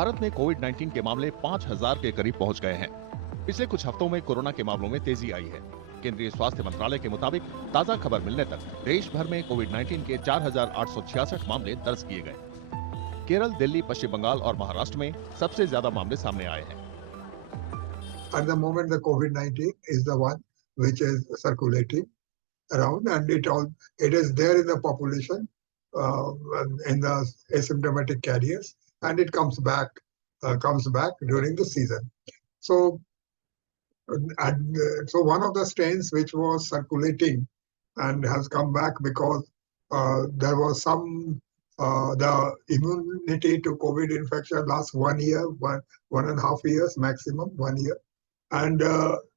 भारत में कोविड-19 के मामले 5,000 के करीब पहुंच गए हैं। पिछले कुछ हफ्तों में कोरोना के मामलों में तेजी आई है। केंद्रीय स्वास्थ्य मंत्रालय के मुताबिक ताजा खबर मिलने तक देश भर में कोविड-19 के 4,866 मामले दर्ज किए गए। केरल, दिल्ली, पश्चिम बंगाल और महाराष्ट्र में सबसे ज्यादा मामले सामने आए हैं। At the moment, the COVID-19 is the one which is circulating around, and it is there in the population, in the asymptomatic carriers, and it comes back during the season. So, so one of the strains which was circulating and has come back because there was some the immunity to COVID infection lasts 1 year, 1.5 years maximum, 1 year. And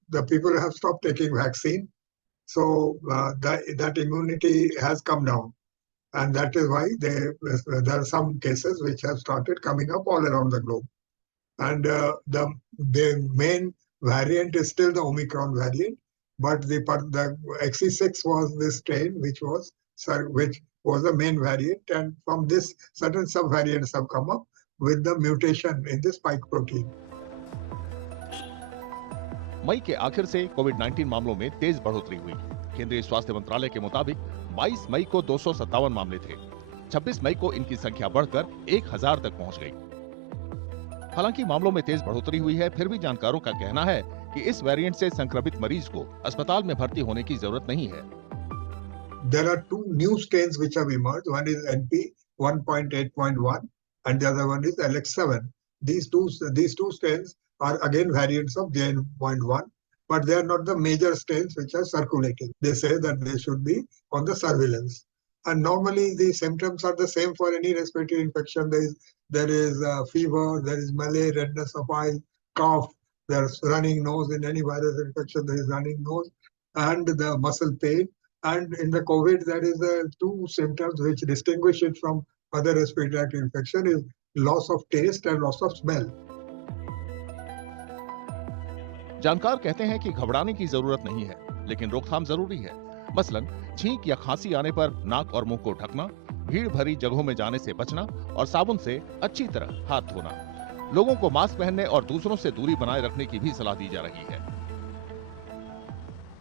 the people have stopped taking vaccine, so that immunity has come down, and that is why there are some cases which have started coming up all around the globe. And the main variant is still the Omicron variant, but the XE6 was this strain which was the main variant, and from this certain subvariants have come up with the mutation in the spike protein. मई के आखिर से कोविड-19 मामलों में तेज बढ़ोतरी हुई। केंद्रीय स्वास्थ्य मंत्रालय के मुताबिक 22 मई को 257 मामले थे। 26 मई को इनकी संख्या बढ़कर 1,000 तक पहुंच गई। हालांकि मामलों में तेज बढ़ोतरी हुई है, फिर भी जानकारों का कहना है कि इस वेरिएंट से संक्रमित मरीज को अस्पताल में भर्ती होने की जरूरत नहीं है। There are two new strains which have emerged. One is NP 1.8.1 and the other one is LX7. These two strains are again variants of JN.1, but they are not the major strains which are circulating. They say that they should be on the surveillance. And normally the symptoms are the same for any respiratory infection. There is fever, there is malaise, redness of eye, cough, there is running nose. In any virus infection, there is running nose and the muscle pain. And in the COVID, there is two symptoms which distinguish it from other respiratory infection is loss of taste and loss of smell. जानकार कहते हैं कि घबराने की जरूरत नहीं है, लेकिन रोकथाम जरूरी है। मसलन छींक या खांसी आने पर नाक और मुंह को ढकना, भीड़ भरी जगहों में जाने से बचना और साबुन से अच्छी तरह हाथ धोना। लोगों को मास्क पहनने और दूसरों से दूरी बनाए रखने की भी सलाह दी जा रही है।